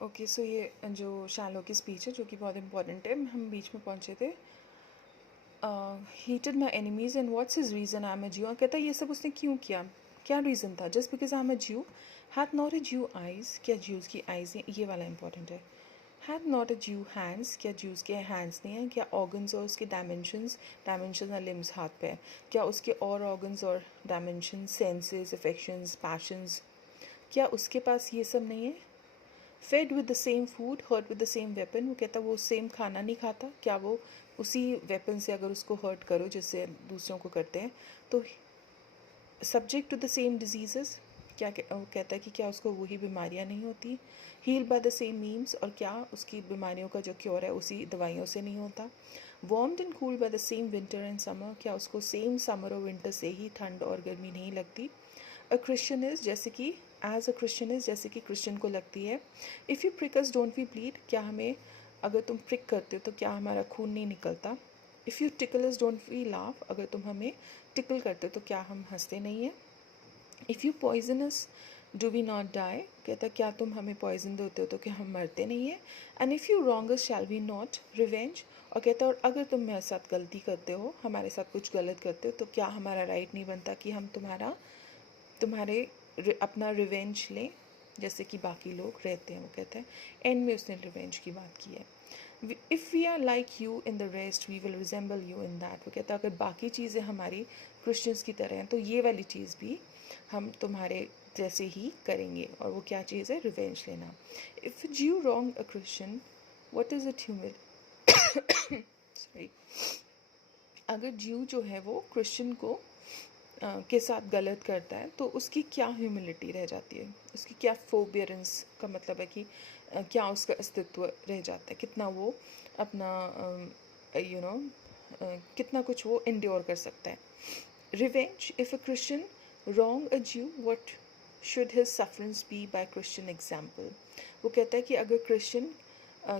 Okay, सो ये जो shallow की स्पीच है जो कि बहुत इंपॉर्टेंट है, हम बीच में पहुंचे थे। Hated my enemies and what's his reason I am a ज्यू। कहता है ये सब उसने क्यों किया, क्या रीज़न था? Just because I am a Jew. Hath not a ज्यू आइज़, क्या ज्यूज़ की आइज़ हैं? ये वाला इंपॉर्टेंट है। हैथ नॉट अ ज्यू हैंड्स, क्या ज्यूज़ के हैंड्स नहीं हैं? क्या ऑर्गन्स और उसके डायमेंशंस, डायमेंशन और लिम्स हाथ पे, क्या उसके और ऑर्गन्स और डायमेंशन, सेंसेस, अफेक्शंस, पैशंस, क्या उसके पास ये सब नहीं है? Fed with the same food, hurt with the same weapon. वो कहता वो सेम खाना नहीं खाता, क्या वो उसी वेपन से अगर उसको हर्ट करो जैसे दूसरों को करते हैं तो subject to the same diseases, क्या वो कहता है कि क्या उसको वही बीमारियां नहीं होती? Heal by the same means, और क्या उसकी बीमारियों का जो क्योर है उसी दवाइयों से नहीं होता? Warmed and cooled bye the same winter and summer, क्या उसको सेम समर और विंटर से ही ठंड और गर्मी नहीं लगती? अ क्रिश्चियन इज़, जैसे कि एज अ क्रिश्चियन इज़, जैसे कि क्रिश्चियन को लगती है। If you prick us don't we bleed, क्या हमें अगर तुम प्रिक करते हो तो क्या हमारा खून नहीं निकलता? If you tickle us don't we laugh, अगर तुम हमें टिकल करते हो तो क्या हम हंसते नहीं हैं? If you poison us do we not die, कहता क्या तुम हमें पॉइजन देते हो तो क्या हम मरते नहीं हैं? And if you wrong us shall we not revenge, और कहता और अगर तुम मेरे साथ गलती करते हो, हमारे साथ कुछ गलत करते हो तो क्या हमारा राइट नहीं बनता कि हम तुम्हारे अपना रिवेंज लें जैसे कि बाकी लोग रहते हैं? वो कहते हैं एंड में उसने रिवेंज की बात की है। If we are like you in the rest we will resemble you in that. वो कहता है अगर बाकी चीज़ें हमारी क्रिश्चियंस की तरह हैं तो ये वाली चीज़ भी हम तुम्हारे जैसे ही करेंगे। और वो क्या चीज़ है? रिवेंज लेना। If Jew wrong a Christian what is it humility sorry, अगर ज्यू जो है वो क्रिश्चियन को के साथ गलत करता है तो उसकी क्या ह्यूमिलिटी रह जाती है, उसकी क्या फोबियरेंस का मतलब है कि क्या उसका अस्तित्व रह जाता है, कितना वो अपना कितना कुछ वो इंड्योर कर सकता है। Revenge, if a Christian wrong a Jew what should his sufferance be by Christian example. वो कहता है कि अगर क्रिश्चियन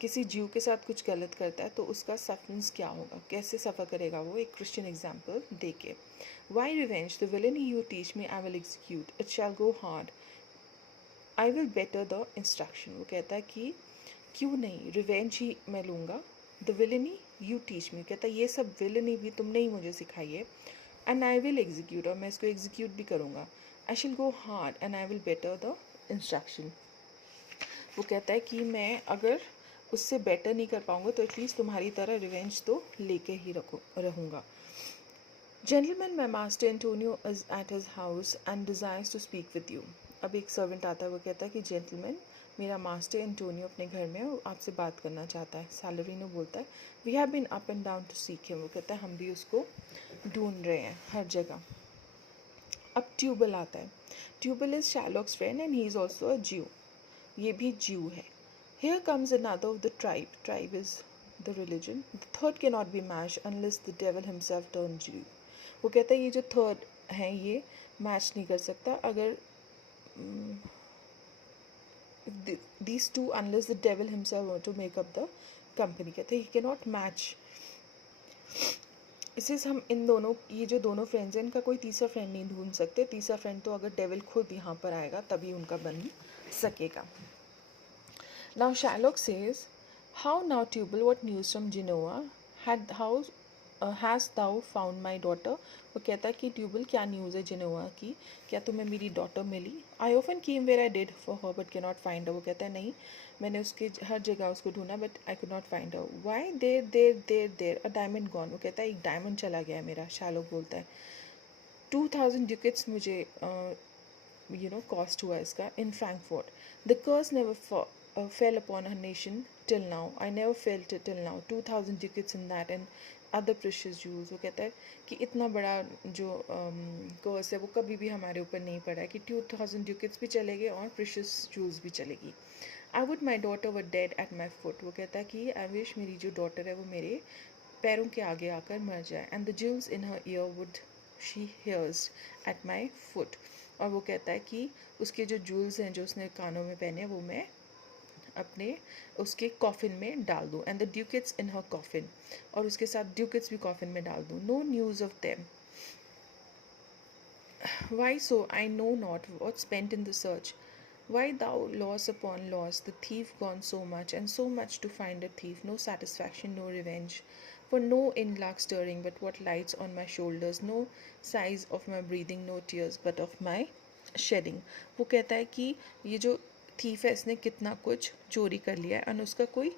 किसी ज्यू के साथ कुछ गलत करता है तो उसका सफरेंस क्या होगा, कैसे सफ़र करेगा वो, एक क्रिश्चियन एग्जाम्पल दे के। Why revenge the villainy you teach me I will execute it shall go hard I will better the instruction. वो कहता है कि क्यों नहीं रिवेंज ही मैं लूँगा। द villainy यू टीच मी, कहता है ये सब villainy भी तुमने ही मुझे सिखाई है। एंड आई विल एग्जीक्यूट, और मैं इसको एग्जीक्यूट भी करूँगा। आई शिल गो hard and I will better the instruction. वो कहता है कि मैं अगर उससे बेटर नहीं कर पाऊँगा तो एटलीस्ट तुम्हारी तरह रिवेंज तो लेके ही रहूँगा। Gentleman, my master Antonio is at his house and desires to speak with you. अब एक सर्वेंट आता है, वो कहता है कि जेंटलमैन, मेरा मास्टर एंटोनियो अपने घर में है और आपसे बात करना चाहता है। सैलरीनो बोलता है we have been up and down to seek him. वो कहता है हम भी उसको ढूंढ रहे हैं हर जगह। अब ट्यूबल आता है। Tubal is Shylock's friend and he is also a Jew, ये भी ज्यू है। Here comes another of the tribe. Tribe is the religion. The third cannot be matched unless the devil himself turns Jew. वो कहता है ये जो third है ये मैच नहीं कर सकता अगर these two unless the devil himself want to make up the company। कहते हैं he cannot match। इसे हम इन दोनों, ये जो दोनों फ्रेंड्स हैं इनका कोई तीसरा फ्रेंड नहीं ढूंढ सकते। तीसरा फ्रेंड तो अगर डेविल खुद यहाँ पर आएगा तभी उनका बन सकेगा। Now Shylock says, how now Tubal, what news from Genoa? Hast thou found my daughter? वो कहता है कि ट्यूबल क्या न्यूज़ है जिनोवा की, क्या तुम्हें मेरी डॉटर मिली? I often came where I did for her but can not find her. वो कहता है नहीं, मैंने उसके हर जगह उसको ढूंढा but I could not find her. Why there there there there a diamond gone. वो कहता है एक डायमंड चला गया है मेरा। शालोक बोलता है 2000 ducats मुझे कॉस्ट हुआ इसका in Frankfurt. The curse never fell upon her nation till now. I never felt it till now. 2000 ducats in that and other precious jewels। वो कहता है कि इतना बड़ा जो कर्स है वो कभी भी हमारे ऊपर नहीं पड़ा है कि 2000 ducats भी चलेंगे और precious jewels भी चलेगी। I would my daughter were dead at my foot। वो कहता है कि आई विश मेरी जो डॉटर है वो मेरे पैरों के आगे आकर मर जाए। And the jewels in her ear would she hears at my foot। और वो कहता है कि उसके जो जूल्स हैं जो उसने कानों में पहने वो मैं अपने उसके कॉफिन में डाल दूँ। And the ducats in her coffin, और उसके साथ ड्यूकेट्स भी कॉफिन में डाल दूँ। No news of them. Why so I know not what spent in the search Why thou loss upon loss, the thief gone so much, and so much to find a thief, no satisfaction, no revenge. For no in luck stirring, but what lights on my shoulders, no sighs of my breathing, no tears, but of my shedding. वो कहता है कि ये जो thief है इसने कितना कुछ चोरी कर लिया है और उसका कोई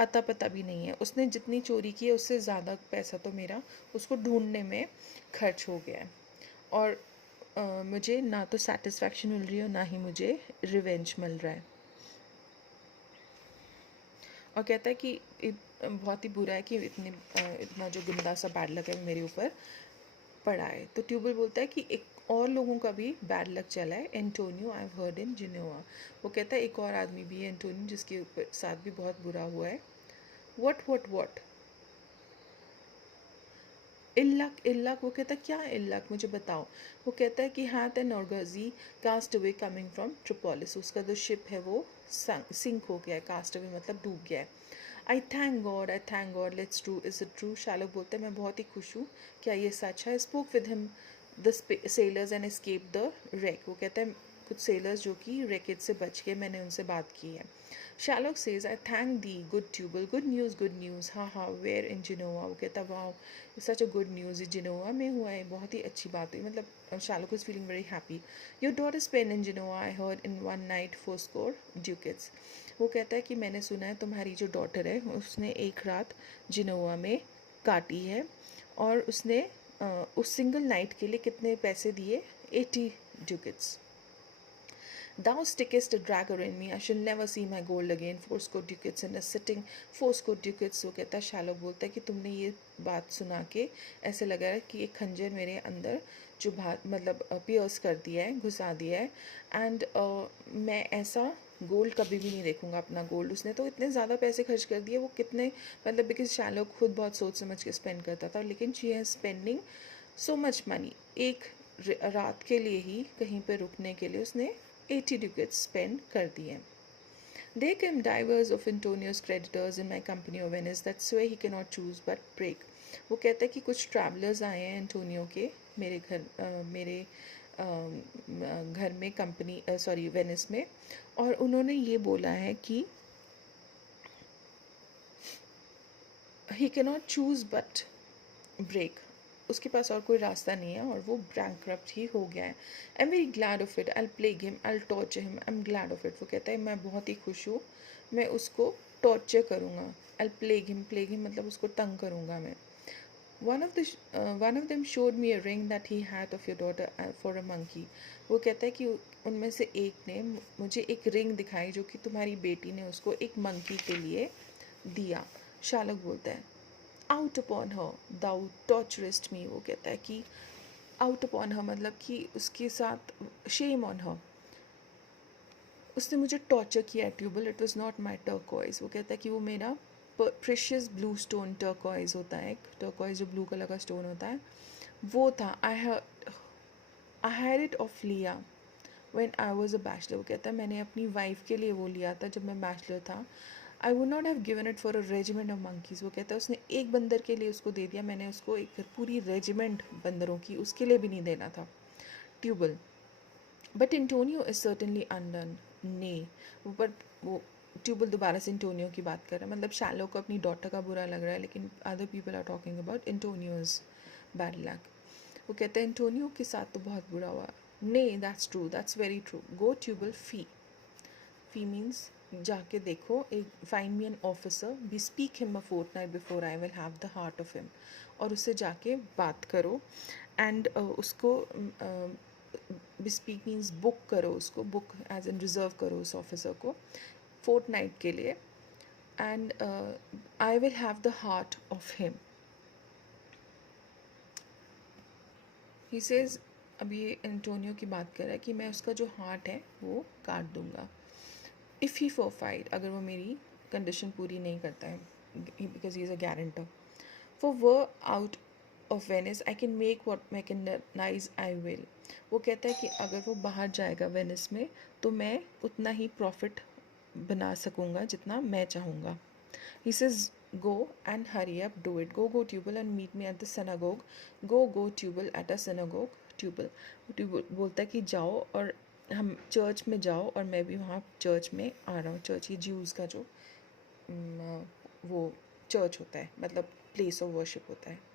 अता पता भी नहीं है. उसने जितनी चोरी की है उससे ज़्यादा पैसा तो मेरा उसको ढूंढने में खर्च हो गया है. और मुझे ना तो सेटिस्फैक्शन मिल रही है और ना ही मुझे रिवेंज मिल रहा है. और कहता है कि बहुत ही बुरा है कि इतना जो गंदा सा बैड लक है मेरे ऊपर पड़ा है. तो ट्यूबल बोलता है कि एक और लोगों का भी बैड लक चला है. Antonio I have heard in Geneva. वो कहता है एक और आदमी भी है एंटोनियो जिसके ऊपर साथ भी बहुत बुरा हुआ है. व्हाट इल्लक इल्लक. वो कहता है क्या इल्लक, मुझे बताओ. वो कहता है कि hath an argosy cast away coming from Tripolis. उसका जो शिप है वो सिंक हो गया है. कास्ट अवे मतलब डूब गया है. I thank God let's true. Is it true. Shylock बोलते हैं मैं बहुत ही खुश हूँ, क्या ये सच है. Spoke with him the sailors and escape the wreck. वो कहता है कुछ सेलर्स जो कि रेकेट से बच गए, मैंने उनसे बात की है. Shylock says I thank thee good Tubal. Good news. हाँ वेयर इन जिनोवा. वो कहता wow such a good news. Genoa में हुआ है, बहुत ही अच्छी बात हुई. मतलब Shylock is feeling very happy. Your daughter spent in Genoa I heard in one night 4 score ducats. वो कहता है कि मैंने सुना है तुम्हारी जो डॉटर है उसने एक रात जिनोवा में काटी है और उसने उस सिंगल नाइट के लिए कितने पैसे दिए. 80 ड्यूकेट्स. Thou stickest a dagger in me, I shall never see my gold again. 4 score ducats in a sitting. 4 score ducats. वो कहता है शालक बोलता है कि तुमने ये बात सुना के ऐसे लगा है कि एक खंजर मेरे अंदर जो मतलब पियर्स कर दिया है, घुसा दिया है. एंड मैं ऐसा गोल्ड कभी भी नहीं देखूंगा अपना गोल्ड. उसने तो इतने ज़्यादा पैसे खर्च कर दिए. वो कितने मतलब बिकॉज शालक खुद बहुत सोच समझ के स्पेंड करता था, लेकिन शी है स्पेंडिंग सो मच मनी. एक रात के लिए ही कहीं पे रुकने के लिए उसने 80 ducats spent कर दिए. There came divers of Antonio's creditors in my company of Venice that swear he cannot choose but break. वो कहता है कि कुछ ट्रैवलर्स आए हैं एंटोनियो के मेरे घर में कंपनी वेनिस में, और उन्होंने ये बोला है कि he cannot choose but break. उसके पास और कोई रास्ता नहीं है और वो बैंकक्रप्ट ही हो गया है. I am very glad of it. I plague him, I torture him. I am glad of it. वो कहता है मैं बहुत ही खुश हूँ, मैं उसको टॉर्चर करूँगा. आई प्लेग हिम मतलब उसको तंग करूँगा मैं. One of them showed me a ring that he had of your daughter for a monkey. वो कहता है कि उनमें से एक ने मुझे एक रिंग दिखाई जो कि तुम्हारी बेटी ने उसको एक मंकी के लिए दिया. शालक बोलता है आउट अपॉन हर दाउ टॉर्चरिस्ट मी. वो कहता है कि आउट अपॉन हर मतलब कि उसके साथ शेम ऑन हर, उसने मुझे टॉर्चर किया. Tubal it was not my turquoise. वो कहता है कि वो मेरा प्रेशियस ब्लू स्टोन टर्कॉइज होता है, एक टर्कॉइज जो ब्लू कलर का स्टोन होता है वो था. आई हैड इट ऑफ लिया when I was a bachelor. वो कहता है मैंने अपनी वाइफ के लिए वो लिया था जब मैं बैचलर था. I would not have given it for a regiment of monkeys. वो कहता है उसने एक बंदर के लिए उसको दे दिया, मैंने उसको एक पूरी रेजिमेंट बंदरों की उसके लिए भी नहीं देना था. Tubal but Antonio is certainly undone. ने बट वो ट्यूबल दोबारा से एंटोनियो की बात कर रहा है. मतलब शैलो को अपनी डॉटर का बुरा लग रहा है, लेकिन other people are talking about Antonio's bad luck. वो कहते हैं एंटोनियो के साथ तो बहुत बुरा हुआ. ने that's true, that's very true. Go Tubal fee means जाके देखो. एक find me an officer bespeak him a fortnight before I will have the heart of him. और उससे जाके बात करो एंड उसको स्पीक मीन्स बुक करो उसको, बुक एज एन रिजर्व करो उस ऑफिसर को फोर्टनाइट के लिए. And I will have the heart of him. He says अभी एंटोनियो की बात कर रहा है कि मैं उसका जो हार्ट है वो काट दूंगा. इफ़ ही फोरफाइट, अगर वो मेरी कंडीशन पूरी नहीं करता है, because he is a guarantor. For were out of Venice I can make what mechanise I will. वो कहता है कि अगर वो बाहर जाएगा वेनिस में तो मैं उतना ही प्रॉफिट बना सकूँगा जितना मैं चाहूँगा. He says go and hurry up, do it. Go Tubal and meet me at the synagogue. Go Tubal at a synagogue. Tubal बोलता है कि जाओ और हम चर्च में जाओ और मैं भी वहाँ चर्च में आ रहा हूँ। चर्च ये ज्यूज़ का जो वो चर्च होता है, मतलब प्लेस ऑफ वर्शिप होता है।